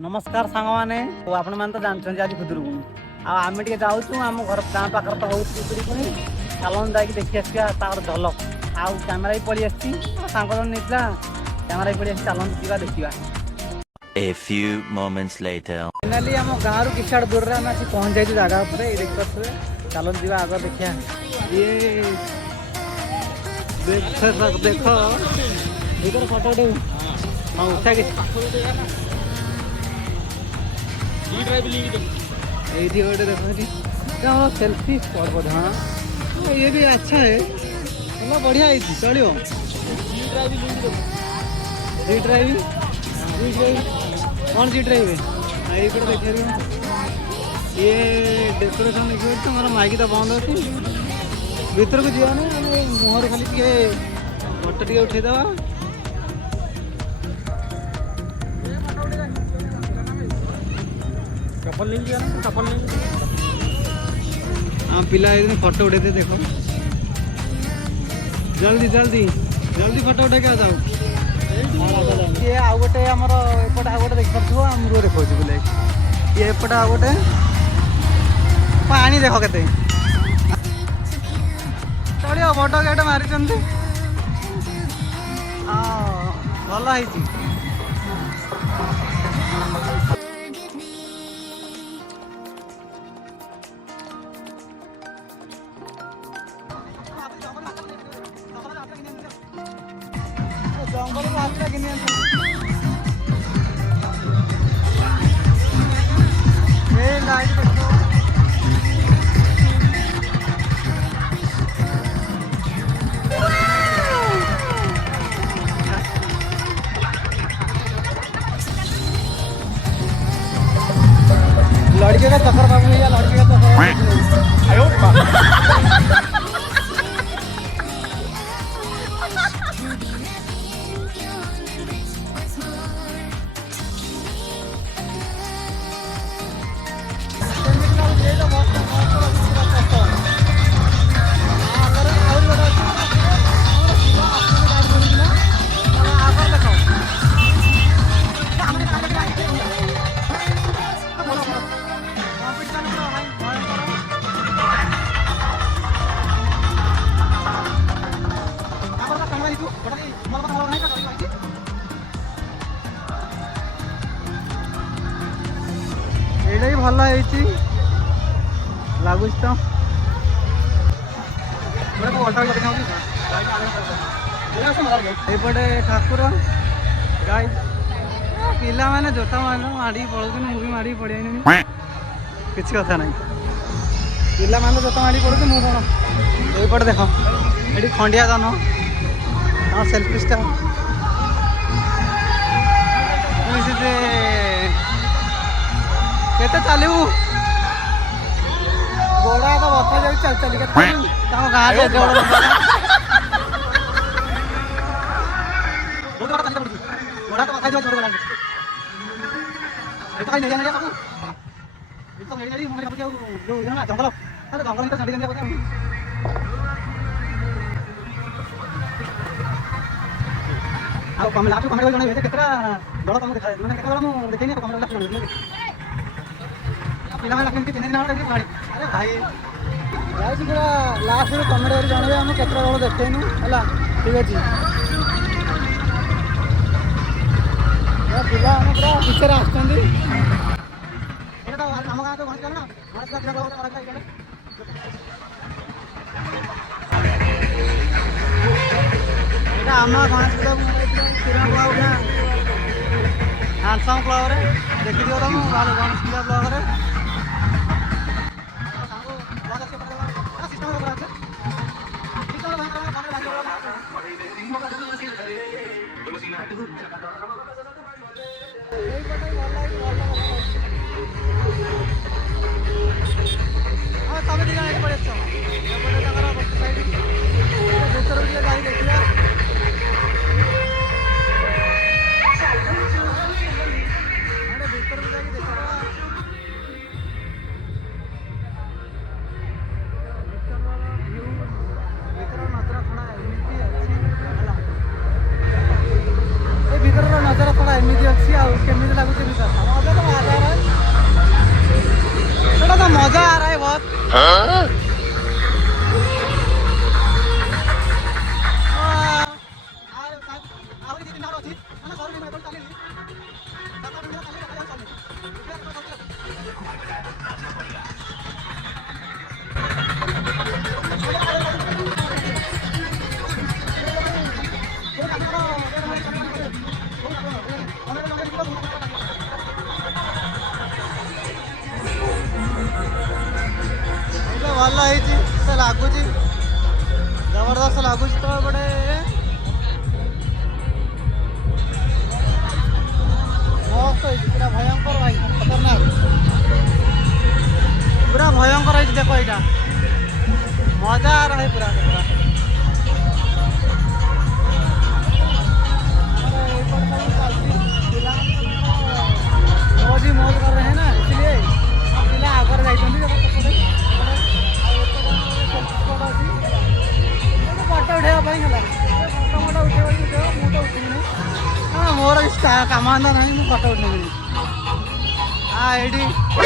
नमस्कार सांग मैंने आपण मैंने तो जानते आज खुदुरकुणी आम टे जाऊँ आम घर गाँ पाखे तो हो खुदुरकुणी चलन जाकि देखी आसा झलक आउ कैमेरा भी पड़ी आसी सांग जन नहीं कैमेरा भी पड़ी आसी चलन जा देखा। A few moments later. Finally आम गाँव रु किसी दूर में आम पहुँच जाइए जगह पर देख पारे चलन जा आग देखा ये देख भर फटो उठे हाँ उठा कि गोटे देखो सेल्फी स्पॉट बोधे हाँ ये भी अच्छा है मतलब बढ़िया है चलो जी ड्राइव कौन जी ड्राइव है ये देखे ये डेकोरेशन देखिए तो मोर माइक तो बंद अच्छी भर को जीवा ना मुहर खाली टे फोटो टे उठेदवा हाँ पिला फोटो उठे थे देखो जल्दी जल्दी जल्दी फोटो उठे के जाओ ये आउ गोटे आमर एपटे आउ गोटे देख पार्थ आमर देखा बोले ये एपटे आउ गोटे पानी देख के चलो बड़ गेट मारी भल है जंगल हाथ कि लाइट देखो लड़के का चक्कर बाबू भैया लड़के का चक्कर ये भल है लगुच तो ये ठाकुर गाई पिला मैंने जोता माड़ी पड़ो मुझे माड़ी पड़े किसी कथा ना पिला मैंने जोता माड़ी पड़ो मुझे कौन ये देख ये खंडिया दान हाँ सेल्फी स्टार केते चलू गोड़ा तो बता जाए चल चल के गाँव के गोड़ा तो बता जाओ छोड़ तो नहीं जाने सब तो नहीं जानी हम जो ना जंगल अरे जंगल में तो छड़ी देंगे पता आ कम लाभ कम जण भेटे केतरा बड़ कम देखा माने केतरा मु देखैनी कम लाभ जण पिला में लखन के 3 दिन आड़ देखि पानी अरे भाई गाइस पूरा लास्ट में कमेंट कर जानबे हम केतरा बड़ देखैनु हला ठीक अछि या पिला हम पूरा पीछे आछंदी एटा हम गां तो घण ना भारत का जगह और का इकडे एटा आमा गणेश पूजा किरण ब्लॉग ना हैंडसम ब्लॉग रे देखि दियो तुम गणेश पूजा ब्लॉग रे तमें दी जन पड़े साइड गाड़ी देखिए नजर थोड़ा एमती अच्छी आमती लगुच ଭଲ ହେଇଛି ସେ ଲାଗୁଛି ଜବରଦସ୍ତ ଲାଗୁଛି ତ ଏପଟେ ମସ୍ତ ହେଇଛି ପୁରା ଭୟଙ୍କର ଭାଇ ଖତରନାକ ପୁରା ଭୟଙ୍କର ହେଇଛି ଦେଖ ଏଇଟା ମଜା ରହେ ପୁରା ପୁରା मौज मौज कर रहे हैं ना इसलिए पिला आगे जाइछन्ती फोटो उठेवा ପାଇଁ ହେଲା ଫଟୋ ଉଠେଇବା ମୁଁ ତ ଉଠିନି ମୋର କାମ ଧନ୍ଦା ନାହିଁ ମୁଁ ଫଟୋ ଉଠେଇବିନି ଏଇଠି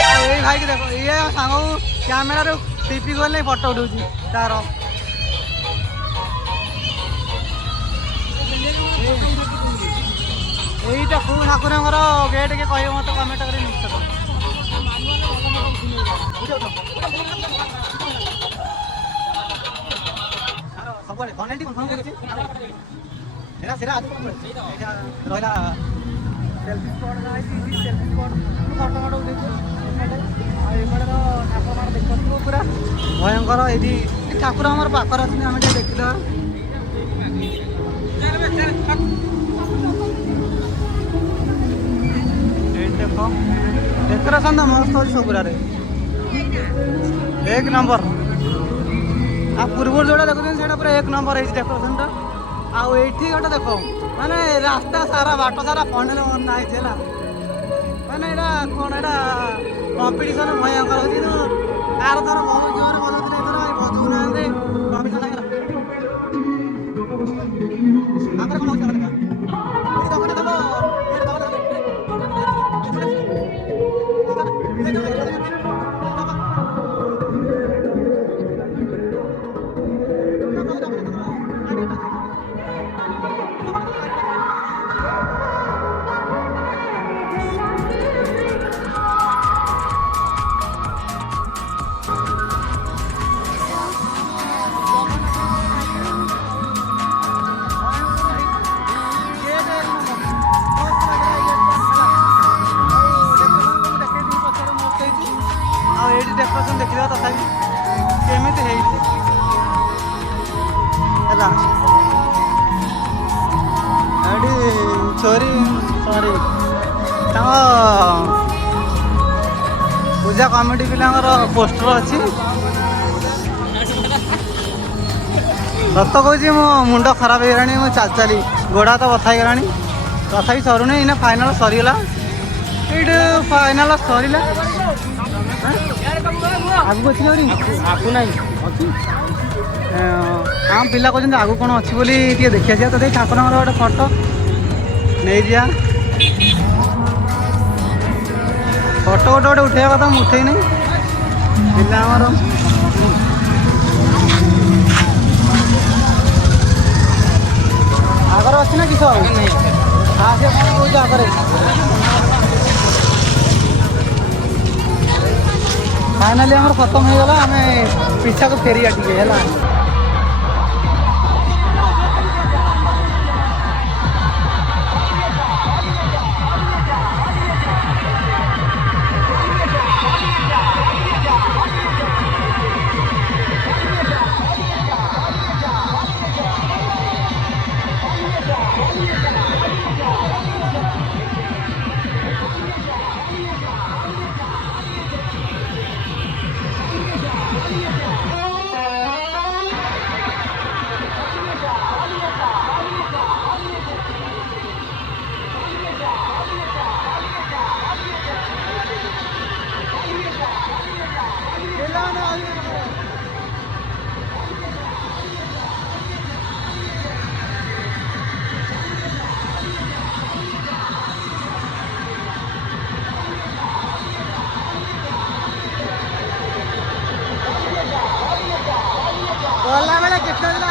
ଏଇ ଭାଇକି ଦେଖ ଇଏ ସାଙ୍ଗକୁ କ୍ୟାମେରାରେ ଟିପି ଗଲେ ଫଟୋ ଉଠଉଛି ତାର এইটা কোন ঠাকুরଙ୍କର গেট কে କହିବ মতে কমেন্ট করে নিশ্চয় ସବୁବେଳେ କନେକ୍ଟ କନଫର୍ମ କରୁଛି ଏରା ସେରା ଆଜି ଏଇଟା ରହିଲା ସେଲ୍ଫି ସ୍ପଟ୍ ନାହିଁ ସେଲ୍ଫି ସ୍ପଟ୍ ଫଟୋ ଫଟୋ ଉଠେଇଛୁ ଆଉ ଏପଟର ଠାକୁରମାର ଦେଖୁଥିବ ପୁରା ଭୟଙ୍କର ଏଇଠି ଠାକୁର ଆମର ପାଖରେ ଅଛନ୍ତି ଆମେ ଟିକେ ଦେଖିଦେବା डेकोरेशन तो मस्त हो सब एक नंबर आ पूर्व जोड़ा देखुन से पूरा एक नंबर है डेकोरेशन टा आई गोटे देख माने रास्ता सारा बाट सारा फंडे बना है माने कौन एटा कंपिटिशन भयंकर हो कार थर बजूले बजू ना कंपिटिशन डेकोरेशन देखा तथापि केमिति चोरी सॉरी पूजा कमिटी पिलांकर पोस्टर अच्छी सत कौच मो मुंड खराब हो चल चली गोड़ा तो बथा गला तथा सरुनी इना फाइनाल सरीगला ये फाइनाल सरीला आगू अच्छी आगू ना आम पिला कहते आगू कौन अच्छी बोली देखी आसा तो ठाकुर गोटे फोटो नहीं जा फोटो गोटे गोटे उठेवा कथा मुझे उठे नहीं पिला आगर अच्छी ना किस हाँ से कौन कौच आगे फाइनाली आम खत्म हो गला आम पिछा को फेरिया टे है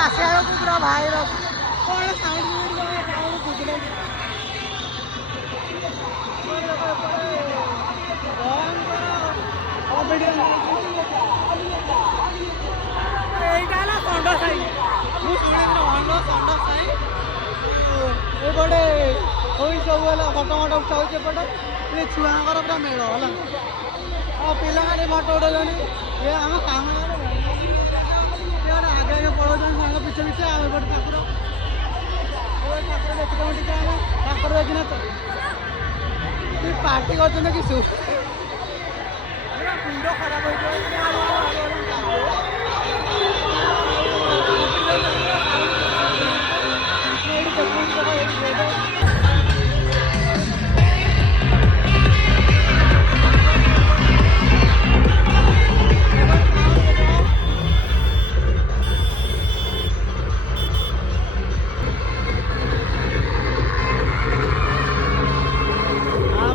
ଆସିଲା ବେଳକୁ ପୁରା ଭାଇର କ'ଣ ସାଉଣ୍ଡ এইটা ହେଲା ଷଣ୍ଢ ସାହି। ମୁଁ ଶୁଣିଥିଲି ଭଲ ଷଣ୍ଢ ସାହି। ଏପଟେ ହଇ ସବୁ ହେଲା ଫଟୋ ମଟ ଉଠାଉଛି ଏପଟେ ଏ ଛୁଆଙ୍କର ପୁରା ମେଳ ହେଲା। ଆଉ ପିଲାମାନେ ଫଟୋ ଉଠାଉଛନ୍ତି ଏ ଆମ କାମ ଆଗେ ଆଗେ ପଳାଉଛନ୍ତି ସାଙ୍ଗ ପିଛେ ପିଛେ। ଆଉ ଏପଟେ ଠାକୁର ଠାକୁର ଦେଖିଦେବୁ ଟିକେ ଆମେ ଠାକୁର ଦେଖିନା ତ ପାର୍ଟି କରୁଛନ୍ତି କି ପୁରା ମୁଣ୍ଡ ଖରାପ ହେଇଯିବ।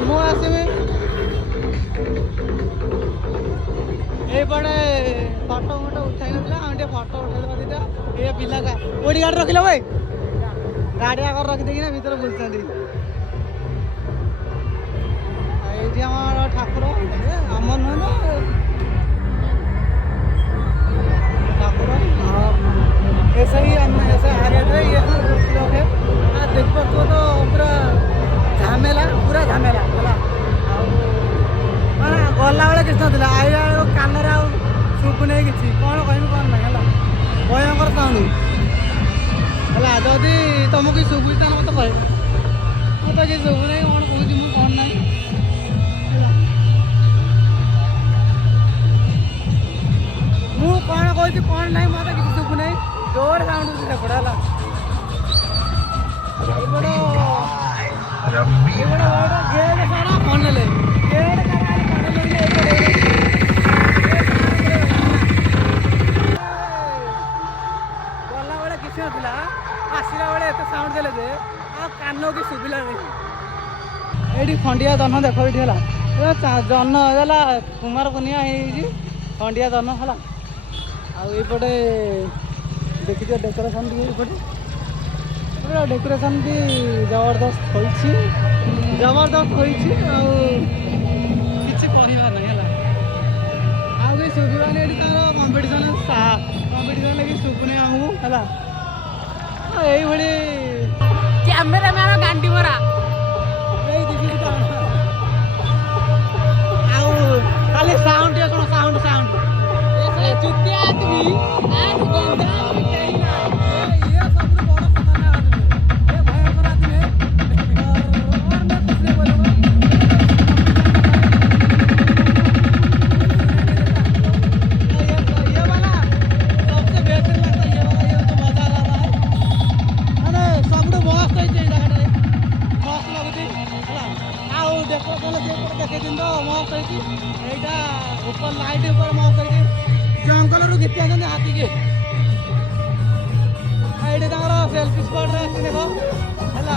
ମୁଁ ଆସିବି ଏଇପଟେ ଫଟୋ ଫଟୋ ଉଠାଇ ନଥିଲା ଆମେ ଟିକେ ଫଟୋ ଉଠାଇଦେବା ଦିଟା। ଏ ପିଲା କୋଉଠି ଗାଡ଼ି ରଖିଲ ଭାଇ? ଗାଡ଼ି ଆଗରେ ରଖିଦେଇକିନା ଭିତରେ ବୁଲୁଛନ୍ତି। ଏଇଠି ଆମର ଠାକୁର ଆମର ନୁହେଁ ତ ଠାକୁର ऐसे ही ऐसे आ रहे थे। ये लोग है देख पार्थ तो पूरा झमेला पूरा झमेला ହେଲା। ଆଉ ମାନେ ଗଲାବେଳେ କିଛି ନଥିଲା ଆଇଲା ବେଳକୁ କାନରେ ଆଉ ଶୁଭୁନି କିଛି। କ'ଣ କହିବି କ'ଣ ନାହିଁ ହେଲା। ଭୟଙ୍କର ସାଉଣ୍ଡ ହେଲା। ଯଦି ତମକୁ ଶୁଭୁଛି ତାହେଲେ ମୋତେ କହିବ। ମୁଁ ତ କିଛି ଶୁଭୁନାହିଁ କ'ଣ କହୁଛି ମୁଁ କ'ଣ ନାହିଁ। ମୁଁ କ'ଣ କହୁଛି କ'ଣ ନାହିଁ ମୋତେ କିଛି ଶୁଭୁନାହିଁ। ଜୋର ସାଉଣ୍ଡ ହେଉଛି ସେପଟେ ହେଲା। ଏପଟ ଗେଟ୍ ସାରା କନେଲେ ଗେଟ୍ ଗଲାବେଳେ କିଛି ନଥିଲା ଆସିଲା ବେଳେ ଏତେ ସାଉଣ୍ଡ ଦେଲେ ଯେ ଆଉ କାନକୁ ଶୁଭିଲା ନାହିଁ। ଏଇଠି ଖଣ୍ଡିଆ ଜହ୍ନ ଦେଖ ଏଇଠି ହେଲା। ଜହ୍ନ ହେଲା କୁମାର ପୂର୍ଣ୍ଣିମା ହେଇଯାଇଛି ଖଣ୍ଡିଆ ଜହ୍ନ ହେଲା। ଆଉ ଏଇପଟେ ଦେଖିଛ ଡେକୋରେସନ୍ ଟିକେ ଏପଟେ ପୁରା ଡେକୋରେସନ୍ ବି ଜବରଦସ୍ତ ହୋଇଛି ଆଉ କିଛି କହିବାର ନାହିଁ ହେଲା। ଆଉ କିଛି ଶୁଭିବାନି ଏଠି ତାର କମ୍ପିଟିସନ୍ ଲାଗି ଶୁଭୁନି ଆମକୁ ହେଲା। ଏଇଭଳି କ୍ୟାମେରା ମ୍ୟାନ ଗାଣ୍ଡି ମରା ଏଇ ଦିଶୁଛି ତ ଆଉ ଖାଲି ସାଉଣ୍ଡ ଟିକେ ଶୁଣ ସାଉଣ୍ଡ ଚୁତିଆ ଆଦମି ଆଠ ଗନ୍ଧା ଜଙ୍ଗଲରୁ ଘିତି ଆସନ୍ତି ହାତୀକି। ଏଇଠି ତାଙ୍କର ସେଲ୍ଫି ସ୍ପଟ୍ରେ ଆସି ଦେଖ ହେଲା।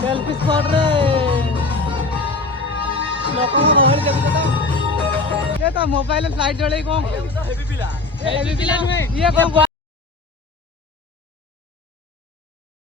ସେଲ୍ଫି ସ୍ପଟ୍ରେ ଲୋକଙ୍କୁ ଗହଳି ଦେଖୁଛ ତ। ସେ ତ ମୋବାଇଲ ଲାଇଟ୍ ଜଳେଇ କ'ଣ ହେଭି ପିଲା ନୁହେଁ ଇଏ କ'ଣ